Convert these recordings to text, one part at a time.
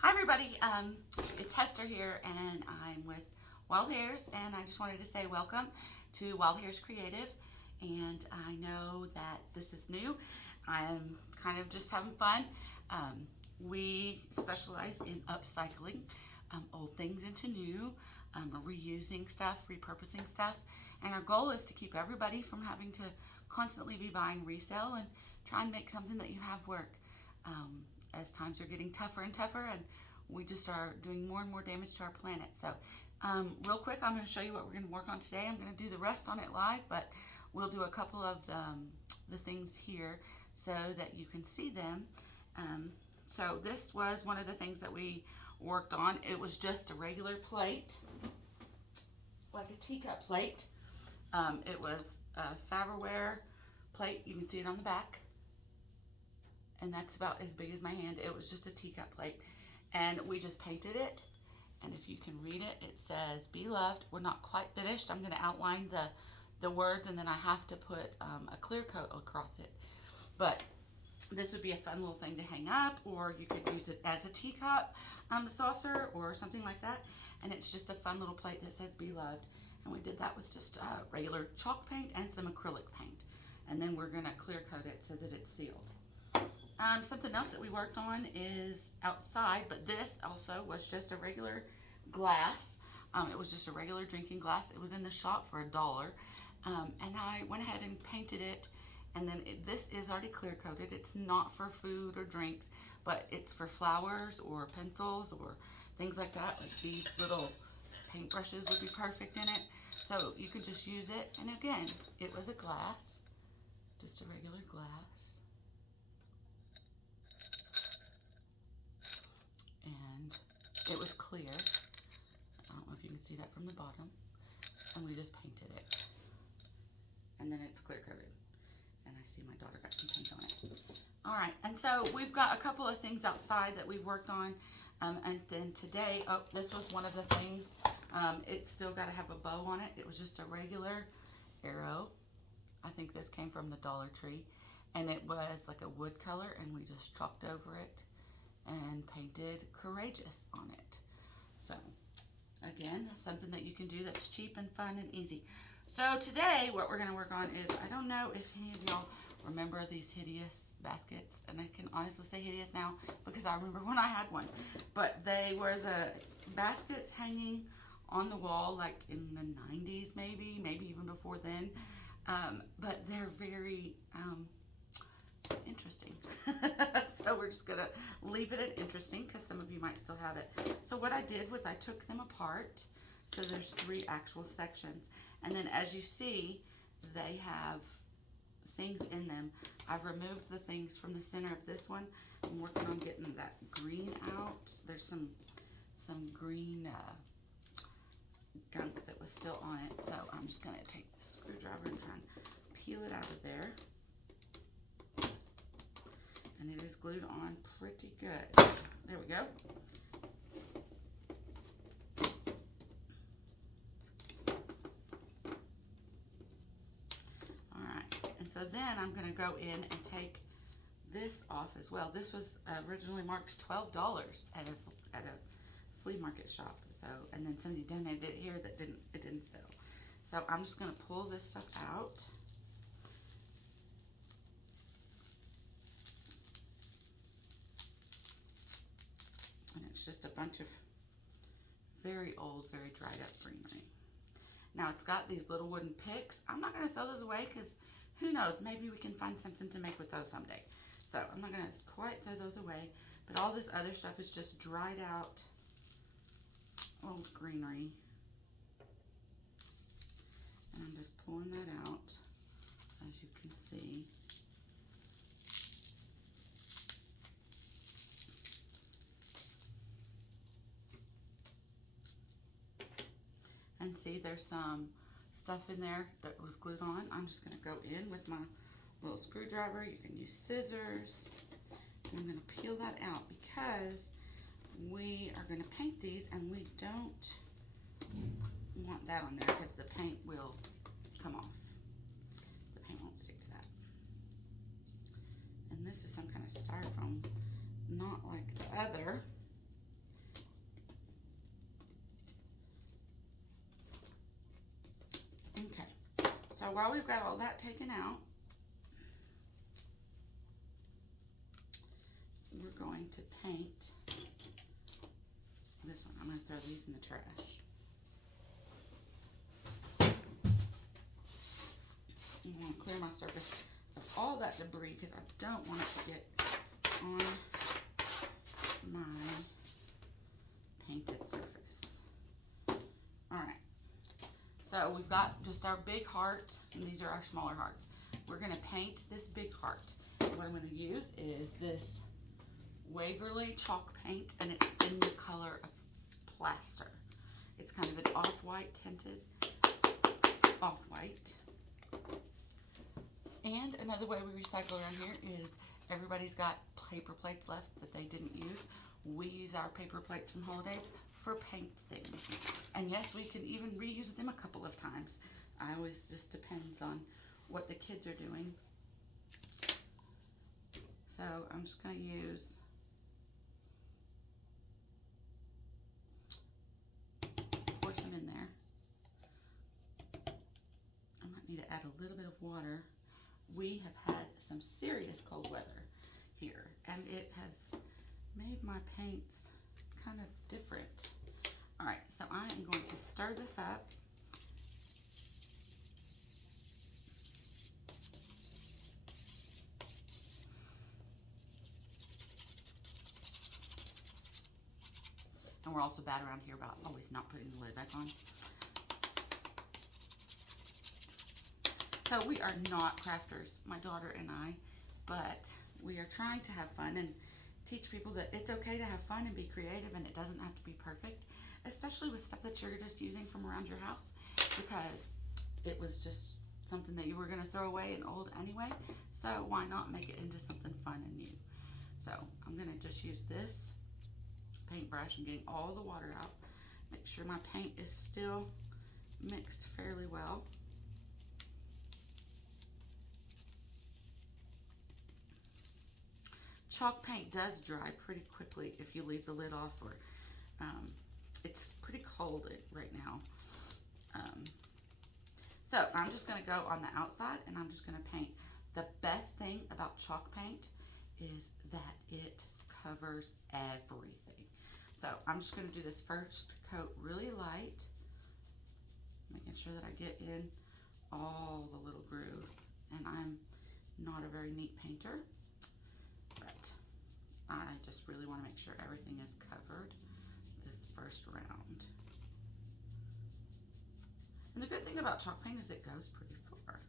Hi everybody, it's Hester here and I'm with Wild Hairs, and I just wanted to say welcome to Wild Hairs Creative. And I know that this is new. I'm kind of just having fun. We specialize in upcycling old things into new, reusing stuff, repurposing stuff, and our goal is to keep everybody from having to constantly be buying resale and try and make something that you have work. As times are getting tougher and tougher, and we just are doing more and more damage to our planet. So real quick, I'm going to show you what we're going to work on today. I'm going to do the rest on it live, but we'll do a couple of the things here so that you can see them. So this was one of the things that we worked on. It was just a regular plate, like a teacup plate. It was a Faberware plate. You can see it on the back, and that's about as big as my hand. It was just a teacup plate, and we just painted it. And if you can read it, it says "Be Loved." We're not quite finished. I'm going to outline the words, and then I have to put a clear coat across it. But this would be a fun little thing to hang up, or you could use it as a teacup saucer or something like that. And it's just a fun little plate that says "Be Loved." And we did that with just regular chalk paint and some acrylic paint. And then we're going to clear coat it so that it's sealed. Something else that we worked on is outside, but this also was just a regular glass. It was just a regular drinking glass. It was in the shop for $1. And I went ahead and painted it. And then this is already clear coated. It's not for food or drinks, but it's for flowers or pencils or things like that. Like these little paintbrushes would be perfect in it. So you could just use it. And again, it was a glass, just a regular glass. And it was clear. I don't know if you can see that from the bottom. And we just painted it. And then it's clear coated. And I see my daughter got some paint on it. All right, and so we've got a couple of things outside that we've worked on. And then today, this was one of the things. It's still got to have a bow on it. It was just a regular arrow. I think this came from the Dollar Tree. And it was like a wood color, and we just chalked over it and painted courageous on it. So again, something that you can do that's cheap and fun and easy. So today what we're going to work on is, I don't know if any of y'all remember these hideous baskets, and I can honestly say hideous now because I remember when I had one, but they were the baskets hanging on the wall like in the 90s, maybe even before then, but they're very interesting. So we're just gonna leave it at interesting because some of you might still have it. So what I did was I took them apart. So there's 3 actual sections, and then as you see, they have things in them. I've removed the things from the center of this one. I'm working on getting that green out. There's some green gunk that was still on it, so I'm just gonna take the screwdriver and try and peel it out of there. And it is glued on pretty good. There we go. All right, and so then I'm going to go in and take this off as well. This was originally marked $12 at a flea market shop. So, and then somebody donated it here that didn't sell. So I'm just going to pull this stuff out. And it's just a bunch of very old, very dried up greenery. Now it's got these little wooden picks. I'm not going to throw those away because who knows, maybe we can find something to make with those someday. So I'm not going to quite throw those away, but all this other stuff is just dried out old greenery. And I'm just pulling that out, as you can see. And see, there's some stuff in there that was glued on. I'm just going to go in with my little screwdriver. You can use scissors. And I'm going to peel that out because we are going to paint these, and we don't want that on there because the paint will come off. The paint won't stick to that. And this is some kind of styrofoam, not like the other. So while we've got all that taken out, we're going to paint this one. I'm going to throw these in the trash. I'm going to clear my surface of all that debris because I don't want it to get on my painted surface. Alright, so we've got just our big heart, and these are our smaller hearts. We're going to paint this big heart. What I'm going to use is this Waverly chalk paint, and it's in the color of plaster. It's kind of an off-white tinted, off-white. And another way we recycle around here is everybody's got paper plates left that they didn't use. We use our paper plates from holidays for paint things. And yes, we can even reuse them a couple of times. I always just depends on what the kids are doing. So I'm just going to use pour some in there. I might need to add a little bit of water. We have had some serious cold weather here, and it has made my paints kind of different. All right, so I am going to stir this up. And we're also bad around here about always not putting the lid back on. So we are not crafters, my daughter and I, but we are trying to have fun and teach people that it's okay to have fun and be creative, and it doesn't have to be perfect, especially with stuff that you're just using from around your house, because it was just something that you were going to throw away and old anyway, so why not make it into something fun and new? So I'm going to just use this paintbrush and getting all the water out. Make sure my paint is still mixed fairly well. Chalk paint does dry pretty quickly if you leave the lid off, or it's pretty cold right now. So I'm just going to go on the outside, and I'm just going to paint. The best thing about chalk paint is that it covers everything. So I'm just going to do this first coat really light, making sure that I get in all the little grooves. And I'm not a very neat painter, but I just really want to make sure everything is covered this first round. And the good thing about chalk paint is it goes pretty far.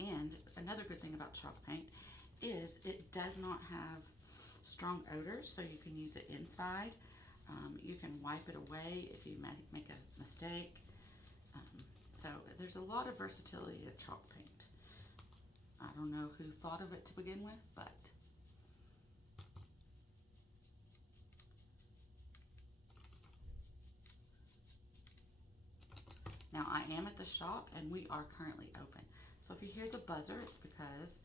And another good thing about chalk paint is it does not have strong odors, so you can use it inside. You can wipe it away if you make a mistake. So there's a lot of versatility to chalk paint. I don't know who thought of it to begin with, but now I am at the shop and we are currently open. So if you hear the buzzer, it's because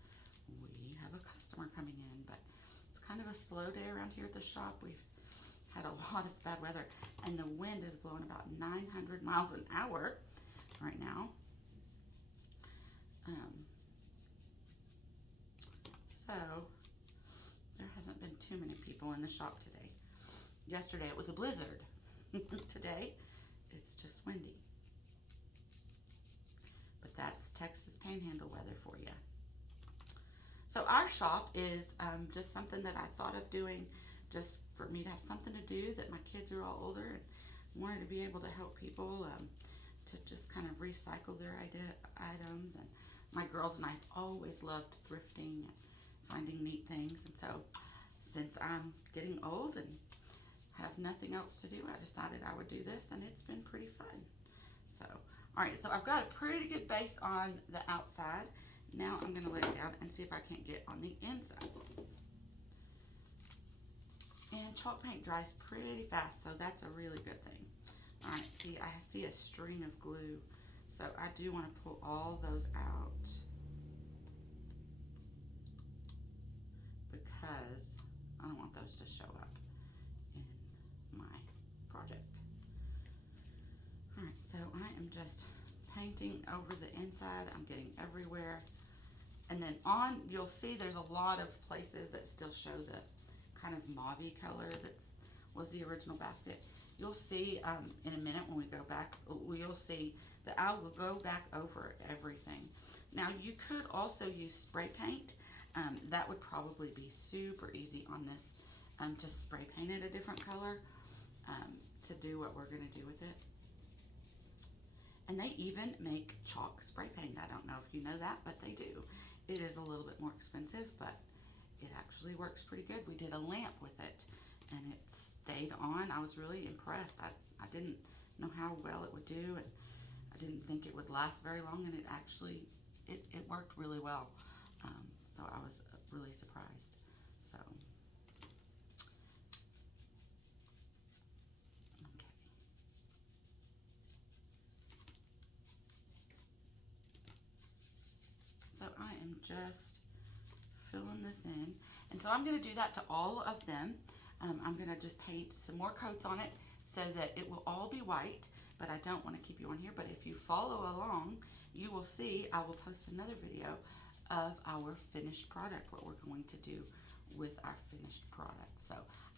we have a customer coming in, but it's kind of a slow day around here at the shop. We've had a lot of bad weather, and the wind is blowing about 900 miles an hour right now. So there hasn't been too many people in the shop today. Yesterday it was a blizzard. Today it's just windy. But that's Texas Panhandle weather for you. So our shop is just something that I thought of doing just for me to have something to do, that my kids are all older and wanted to be able to help people to just kind of recycle their items. And my girls and I have always loved thrifting and finding neat things. And so since I'm getting old and have nothing else to do, I decided I would do this, and it's been pretty fun. So, all right, so I've got a pretty good base on the outside. Now I'm gonna lay it down and see if I can't get on the inside. And chalk paint dries pretty fast, so that's a really good thing. All right, see, I see a string of glue, so I do want to pull all those out. because I don't want those to show up in my project. Alright, so I am just painting over the inside. I'm getting everywhere. And then you'll see there's a lot of places that still show the kind of mauve-y color that was the original basket. You'll see in a minute when we go back, you'll see that I will go back over everything. Now you could also use spray paint. That would probably be super easy on this, to spray paint it a different color to do what we're going to do with it. And they even make chalk spray paint. I don't know if you know that, but they do. It is a little bit more expensive, but it actually works pretty good. We did a lamp with it, and it stayed on. I was really impressed. I didn't know how well it would do, and I didn't think it would last very long, and it actually, it worked really well. So I was really surprised. So, okay. So I am just filling this in. And so I'm going to do that to all of them. I'm going to just paint some more coats on it so that it will all be white, but I don't want to keep you on here. But if you follow along, you will see I will post another video of our finished product, what we're going to do with our finished product. So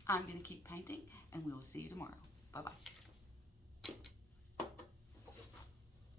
I'm going to keep painting, and we will see you tomorrow. Bye-bye.